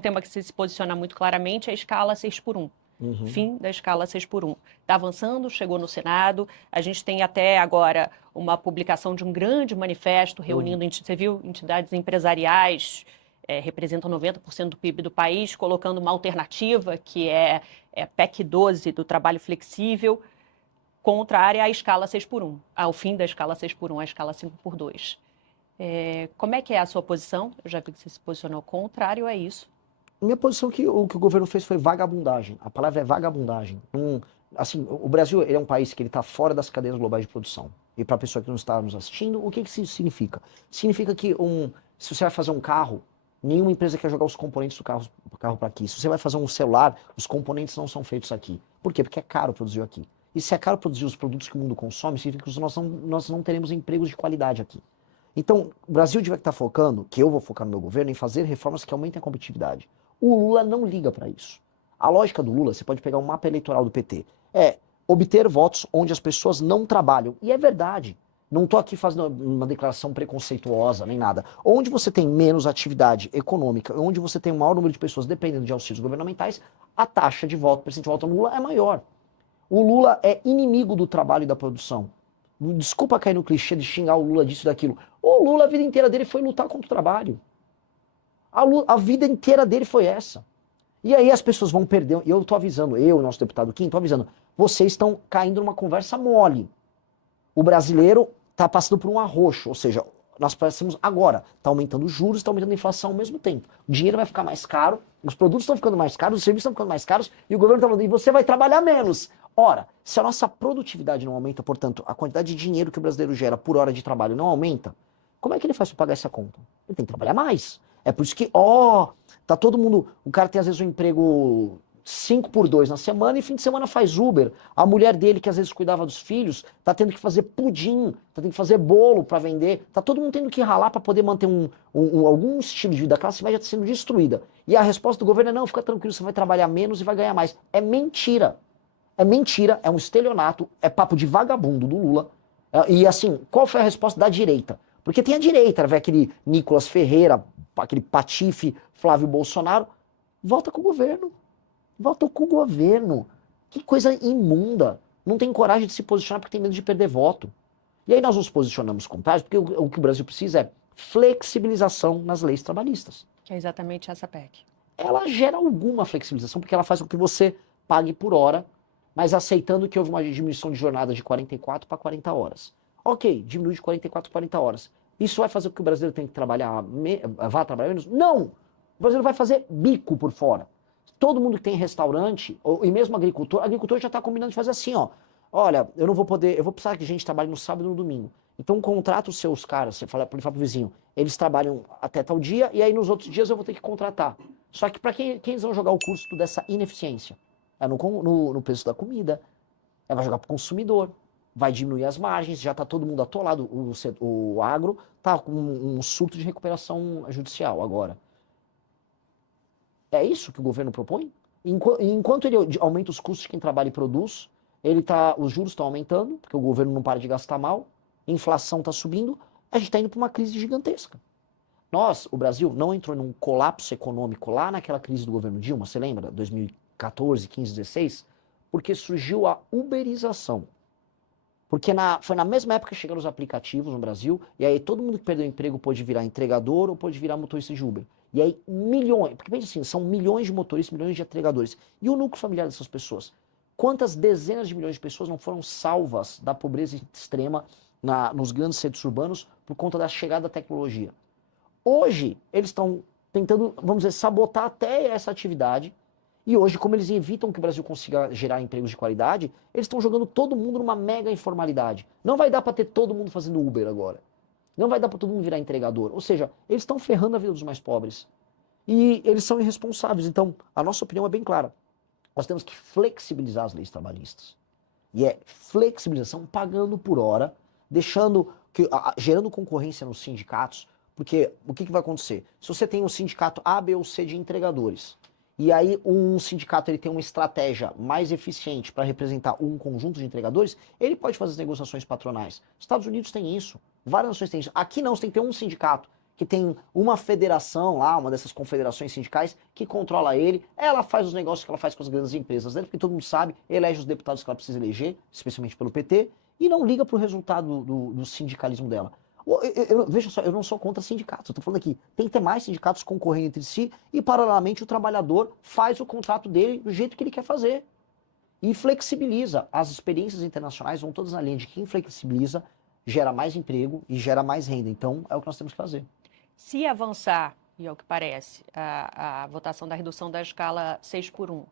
tema que se posiciona muito claramente é a escala 6 por 1. Fim da escala 6 por 1. Está avançando, chegou no Senado. A gente tem até agora uma publicação de um grande manifesto reunindo, você viu, entidades empresariais, representam 90% do PIB do país, colocando uma alternativa que é PEC 12 do trabalho flexível, contrária à escala 6 por 1, ao fim da escala 6 por 1, à escala 5 por 2. Como é que é a sua posição? Eu já vi que você se posicionou contrário a isso. Minha posição é que o governo fez foi vagabundagem. A palavra é vagabundagem. Assim, o Brasil ele é um país que ele está fora das cadeias globais de produção. E para a pessoa que não está nos assistindo, o que isso significa? Significa que se você vai fazer um carro, nenhuma empresa quer jogar os componentes do carro para aqui. Se você vai fazer um celular, os componentes não são feitos aqui. Por quê? Porque é caro produzir aqui. E se é caro produzir os produtos que o mundo consome, significa que nós não teremos empregos de qualidade aqui. Então, o Brasil devia estar focando, que eu vou focar no meu governo, em fazer reformas que aumentem a competitividade. O Lula não liga para isso. A lógica do Lula, você pode pegar um mapa eleitoral do PT, é obter votos onde as pessoas não trabalham. E é verdade. Não estou aqui fazendo uma declaração preconceituosa nem nada. Onde você tem menos atividade econômica, onde você tem um maior número de pessoas dependendo de auxílios governamentais, a taxa de voto, percentual de voto no Lula é maior. O Lula é inimigo do trabalho e da produção. Desculpa cair no clichê de xingar o Lula disso e daquilo. O Lula, a vida inteira dele foi lutar contra o trabalho. A vida inteira dele foi essa. E aí as pessoas vão perder, e eu tô avisando, nosso deputado Kim, tô avisando, vocês estão caindo numa conversa mole. O brasileiro tá passando por um arroxo, ou seja, nós passamos agora, tá aumentando os juros, tá aumentando a inflação ao mesmo tempo. O dinheiro vai ficar mais caro, os produtos estão ficando mais caros, os serviços estão ficando mais caros, e o governo tá falando, e você vai trabalhar menos. Ora, se a nossa produtividade não aumenta, portanto, a quantidade de dinheiro que o brasileiro gera por hora de trabalho não aumenta, como é que ele faz para pagar essa conta? Ele tem que trabalhar mais. É por isso que, tá todo mundo, o cara tem às vezes um emprego 5 por 2 na semana e fim de semana faz Uber. A mulher dele, que às vezes cuidava dos filhos, tá tendo que fazer pudim, tá tendo que fazer bolo para vender, tá todo mundo tendo que ralar para poder manter algum estilo de vida. A classe média tá sendo destruída. E a resposta do governo é, não, fica tranquilo, você vai trabalhar menos e vai ganhar mais. É mentira. É mentira, é um estelionato, é papo de vagabundo do Lula. E assim, qual foi a resposta da direita? Porque tem a direita, vai aquele Nicolas Ferreira, aquele patife Flávio Bolsonaro, volta com o governo. Volta com o governo. Que coisa imunda. Não tem coragem de se posicionar porque tem medo de perder voto. E aí nós nos posicionamos contrários, porque o que o Brasil precisa é flexibilização nas leis trabalhistas. É exatamente essa PEC. Ela gera alguma flexibilização, porque ela faz com que você pague por hora, mas aceitando que houve uma diminuição de jornada de 44 para 40 horas. Ok, diminui de 44 para 40 horas. Isso vai fazer com que o brasileiro tenha que trabalhar, vá trabalhar menos? Não! O brasileiro vai fazer bico por fora. Todo mundo que tem restaurante, e mesmo agricultor já está combinando de fazer assim, ó. Olha, eu não vou poder, eu vou precisar que a gente trabalhe no sábado e no domingo. Então contrata os seus caras, você fala pro vizinho, eles trabalham até tal dia e aí nos outros dias eu vou ter que contratar. Só que para quem eles vão jogar o custo dessa ineficiência? É no preço da comida, vai jogar para o consumidor, vai diminuir as margens, já está todo mundo atolado, o agro está com um surto de recuperação judicial agora. É isso que o governo propõe? Enquanto ele aumenta os custos de quem trabalha e produz, os juros estão aumentando, porque o governo não para de gastar mal, a inflação está subindo, a gente está indo para uma crise gigantesca. O Brasil, não entrou num colapso econômico lá naquela crise do governo Dilma, você lembra? 2014, 15, 16? Porque surgiu a uberização. Porque foi na mesma época que chegaram os aplicativos no Brasil, e aí todo mundo que perdeu o emprego pôde virar entregador ou pôde virar motorista de Uber. E aí milhões, porque pensa assim, são milhões de motoristas, milhões de entregadores. E o núcleo familiar dessas pessoas? Quantas dezenas de milhões de pessoas não foram salvas da pobreza extrema nos grandes centros urbanos por conta da chegada da tecnologia? Hoje, eles estão tentando, vamos dizer, sabotar até essa atividade. E hoje, como eles evitam que o Brasil consiga gerar empregos de qualidade, eles estão jogando todo mundo numa mega informalidade. Não vai dar para ter todo mundo fazendo Uber agora. Não vai dar para todo mundo virar entregador. Ou seja, eles estão ferrando a vida dos mais pobres. E eles são irresponsáveis. Então, a nossa opinião é bem clara. Nós temos que flexibilizar as leis trabalhistas. E é flexibilização pagando por hora, gerando concorrência nos sindicatos. Porque o que vai acontecer? Se você tem um sindicato A, B ou C de entregadores, e aí um sindicato ele tem uma estratégia mais eficiente para representar um conjunto de entregadores, ele pode fazer as negociações patronais. Estados Unidos tem isso, várias nações têm isso. Aqui não, você tem que ter um sindicato que tem uma federação lá, uma dessas confederações sindicais, que controla ele. Ela faz os negócios que ela faz com as grandes empresas dele, porque todo mundo sabe, elege os deputados que ela precisa eleger, especialmente pelo PT, e não liga para o resultado do sindicalismo dela. Veja só, eu não sou contra sindicatos, eu estou falando aqui, tem que ter mais sindicatos concorrendo entre si, e paralelamente o trabalhador faz o contrato dele do jeito que ele quer fazer. E flexibiliza. As experiências internacionais vão todas na linha de quem flexibiliza, gera mais emprego e gera mais renda. Então, é o que nós temos que fazer. Se avançar, e é o que parece, a votação da redução da escala 6x1,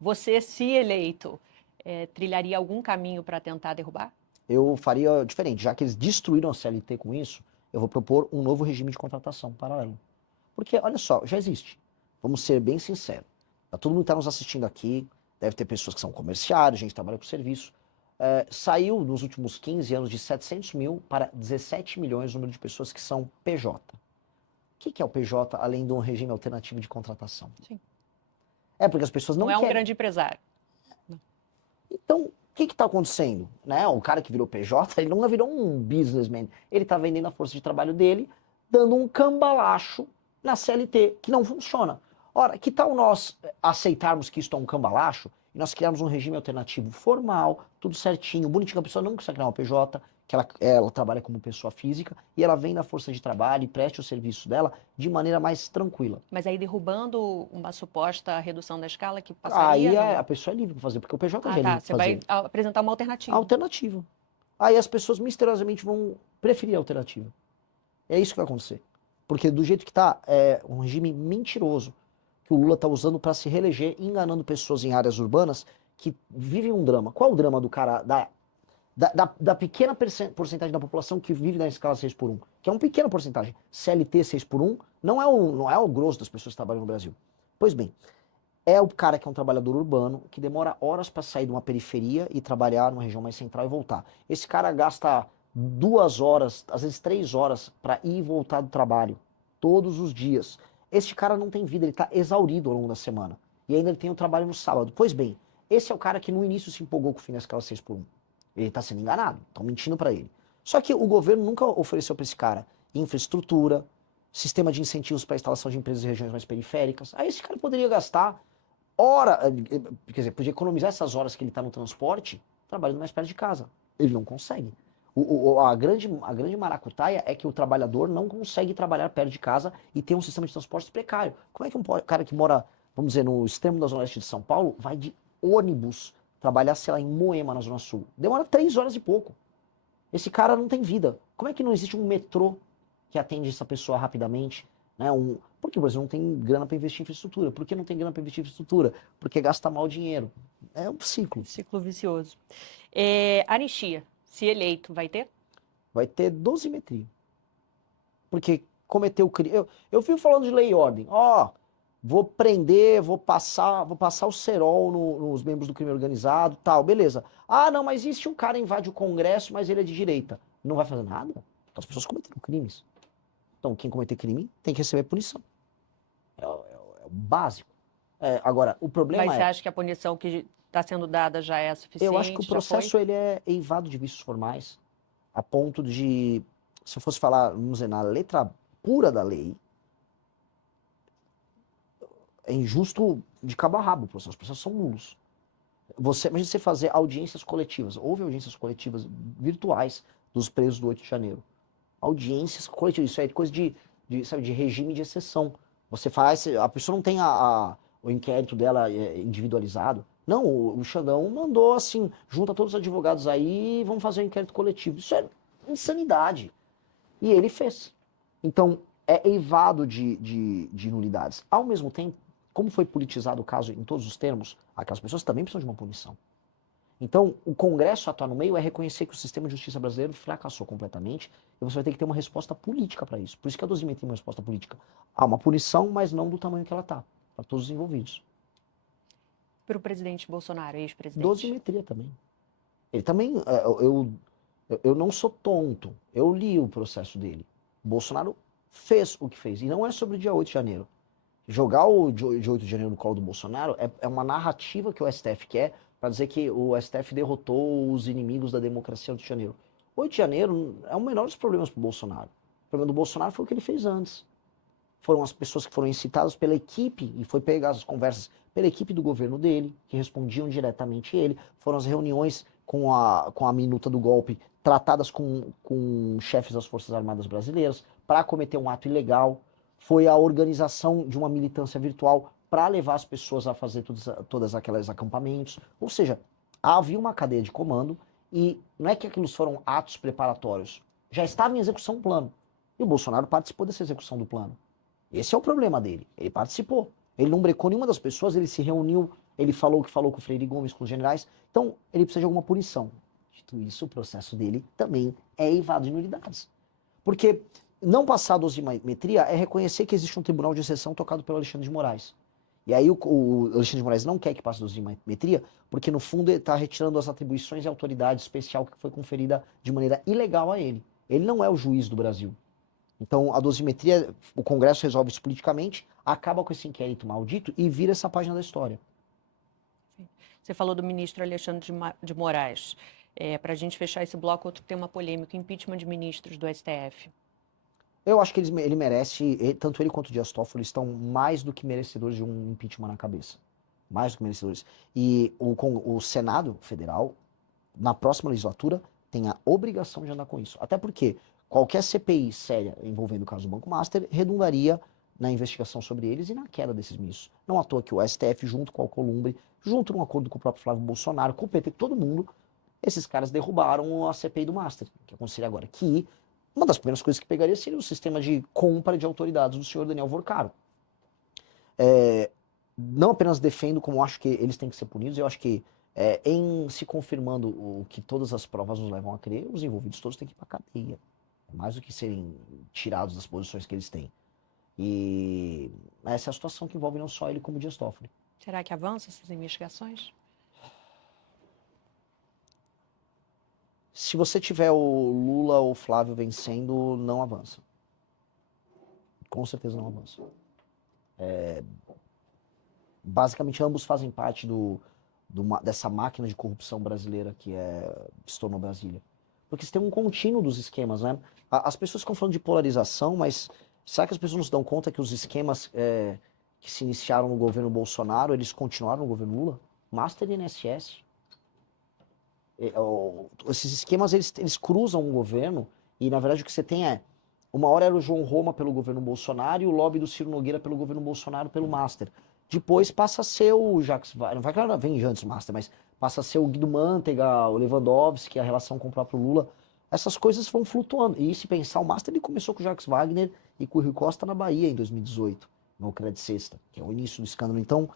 você, se eleito, trilharia algum caminho para tentar derrubar? Eu faria diferente. Já que eles destruíram a CLT com isso, eu vou propor um novo regime de contratação paralelo. Porque, olha só, já existe. Vamos ser bem sinceros. Todo mundo está nos assistindo aqui, deve ter pessoas que são comerciários, gente que trabalha com serviço. Saiu nos últimos 15 anos de 700 mil para 17 milhões o número de pessoas que são PJ. O que é o PJ, além de um regime alternativo de contratação? Sim. Porque as pessoas não é um querem. grande empresário. Então, o que está acontecendo? Né? O cara que virou PJ, ele não virou um businessman. Ele está vendendo a força de trabalho dele, dando um cambalacho na CLT, que não funciona. Ora, que tal nós aceitarmos que isso é um cambalacho e nós criarmos um regime alternativo formal, tudo certinho, bonitinho, a pessoa não precisa criar uma PJ, que ela trabalha como pessoa física e ela vem na força de trabalho e preste o serviço dela de maneira mais tranquila. Mas aí derrubando uma suposta redução da escala que passaria... Aí a pessoa é livre para fazer, porque o PJ já é livre para fazer. Você vai apresentar uma alternativa. Alternativa. Aí as pessoas misteriosamente vão preferir a alternativa. É isso que vai acontecer. Porque do jeito que está, é um regime mentiroso que o Lula está usando para se reeleger, enganando pessoas em áreas urbanas que vivem um drama. Qual é o drama do cara, da pequena porcentagem da população que vive na escala 6x1? Que é uma pequena porcentagem. CLT 6x1 não é o grosso das pessoas que trabalham no Brasil. Pois bem, é o cara que é um trabalhador urbano, que demora horas para sair de uma periferia e trabalhar numa região mais central e voltar. Esse cara gasta 2 horas, às vezes 3 horas, para ir e voltar do trabalho, todos os dias. Este cara não tem vida, ele está exaurido ao longo da semana. E ainda ele tem o trabalho no sábado. Pois bem, esse é o cara que no início se empolgou com o fim da escala 6x1. Ele está sendo enganado, estão mentindo para ele. Só que o governo nunca ofereceu para esse cara infraestrutura, sistema de incentivos para a instalação de empresas em regiões mais periféricas. Aí esse cara poderia gastar quer dizer, podia economizar essas horas que ele está no transporte, trabalhando mais perto de casa. Ele não consegue. A grande maracutaia é que o trabalhador não consegue trabalhar perto de casa e ter um sistema de transporte precário. Como é que um cara que mora, vamos dizer, no extremo da Zona Oeste de São Paulo, vai de ônibus trabalhar, sei lá, em Moema, na Zona Sul? Demora 3 horas e pouco. Esse cara não tem vida. Como é que não existe um metrô que atende essa pessoa rapidamente? Né? Porque o Brasil não tem grana para investir em infraestrutura. Por que não tem grana para investir em infraestrutura? Porque gasta mal dinheiro. É um ciclo. Ciclo vicioso. Anistia, se eleito, vai ter? Vai ter dosimetria. Porque cometeu crime. Eu vivo falando de lei e ordem. Vou prender, vou passar o cerol nos membros do crime organizado, tal, beleza. Não, mas e se um cara invade o Congresso, mas ele é de direita? Não vai fazer nada? As pessoas cometeram crimes. Então, quem cometer crime tem que receber punição. É o básico. Agora, o problema Mas você acha que a punição que está sendo dada já é suficiente? Eu acho que o processo ele é eivado de vícios formais, a ponto de, se eu fosse falar, vamos dizer, na letra pura da lei, é injusto de cabo a rabo o processo. Os processos são nulos. Imagina você fazer audiências coletivas. Houve audiências coletivas virtuais dos presos do 8 de janeiro. Audiências coletivas, isso é coisa de regime de exceção. Você faz, a pessoa não tem o inquérito dela individualizado. Não, o Xandão mandou assim, junta todos os advogados aí e vamos fazer um inquérito coletivo. Isso é insanidade. E ele fez. Então, é eivado de nulidades. Ao mesmo tempo, como foi politizado o caso em todos os termos, aquelas pessoas também precisam de uma punição. Então, o Congresso atuar no meio é reconhecer que o sistema de justiça brasileiro fracassou completamente e você vai ter que ter uma resposta política para isso. Por isso que a dosimetria é uma resposta política. Há uma punição, mas não do tamanho que ela está, para todos os envolvidos. Para o presidente Bolsonaro, ex-presidente? Dosimetria também. Ele também, eu não sou tonto, eu li o processo dele. O Bolsonaro fez o que fez, e não é sobre o dia 8 de janeiro. Jogar o dia 8 de janeiro no colo do Bolsonaro é uma narrativa que o STF quer para dizer que o STF derrotou os inimigos da democracia do 8 de janeiro. 8 de janeiro é o menor dos problemas para o Bolsonaro. O problema do Bolsonaro foi o que ele fez antes. Foram as pessoas que foram incitadas pela equipe, e foi pegar as conversas pela equipe do governo dele, que respondiam diretamente a ele. Foram as reuniões com a minuta do golpe, tratadas com chefes das Forças Armadas Brasileiras, para cometer um ato ilegal. Foi a organização de uma militância virtual para levar as pessoas a fazer todas aqueles acampamentos. Ou seja, havia uma cadeia de comando, e não é que aqueles foram atos preparatórios. Já estava em execução o plano. E o Bolsonaro participou dessa execução do plano. Esse é o problema dele. Ele participou. Ele não brecou nenhuma das pessoas, ele se reuniu, ele falou o que falou com o Freire Gomes, com os generais. Então, ele precisa de alguma punição. Dito isso, o processo dele também é eivado de nulidades. Porque não passar a dosimetria é reconhecer que existe um tribunal de exceção tocado pelo Alexandre de Moraes. E aí o Alexandre de Moraes não quer que passe a dosimetria, porque no fundo ele está retirando as atribuições e autoridade especial que foi conferida de maneira ilegal a ele. Ele não é o juiz do Brasil. Então, a dosimetria, o Congresso resolve isso politicamente, acaba com esse inquérito maldito e vira essa página da história. Você falou do ministro Alexandre de Moraes. Para a gente fechar esse bloco, outro tema polêmico, impeachment de ministros do STF. Eu acho que ele merece, tanto ele quanto o Dias Toffoli estão mais do que merecedores de um impeachment na cabeça. Mais do que merecedores. E o Senado Federal, na próxima legislatura, tem a obrigação de andar com isso. Até porque qualquer CPI séria envolvendo o caso do Banco Master redundaria na investigação sobre eles e na queda desses ministros. Não à toa que o STF, junto com o Alcolumbre, junto num acordo com o próprio Flávio Bolsonaro, com o PT, todo mundo, esses caras derrubaram a CPI do Master, que aconselha agora. Que uma das primeiras coisas que pegaria seria o sistema de compra de autoridades do senhor Daniel Vorcaro. Não apenas defendo, como acho que eles têm que ser punidos, eu acho que em se confirmando o que todas as provas nos levam a crer, os envolvidos todos têm que ir para cadeia. Mais do que serem tirados das posições que eles têm. E essa é a situação que envolve não só ele como o Dias Toffoli. Será que avança essas investigações? Se você tiver o Lula ou o Flávio vencendo, não avança. Com certeza não avança. Basicamente, ambos fazem parte dessa máquina de corrupção brasileira que se tornou Brasília. Porque você tem um contínuo dos esquemas, né? As pessoas ficam falando de polarização, mas será que as pessoas não se dão conta que os esquemas que se iniciaram no governo Bolsonaro, eles continuaram no governo Lula? Master e INSS. Esses esquemas, eles cruzam o governo, e na verdade o que você tem uma hora era o João Roma pelo governo Bolsonaro e o lobby do Ciro Nogueira pelo governo Bolsonaro pelo Master. Depois passa a ser o Jacques Wagner, não vai claro, vem antes o Master, mas passa a ser o Guido Mantega, o Lewandowski, a relação com o próprio Lula. Essas coisas vão flutuando. E se pensar, o Master ele começou com o Jacques Wagner e com o Rui Costa na Bahia em 2018, no Credit Sexta, que é o início do escândalo. Então,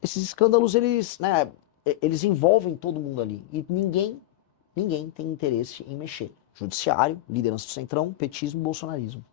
esses escândalos, eles envolvem todo mundo ali. E ninguém tem interesse em mexer. Judiciário, liderança do Centrão, petismo, bolsonarismo.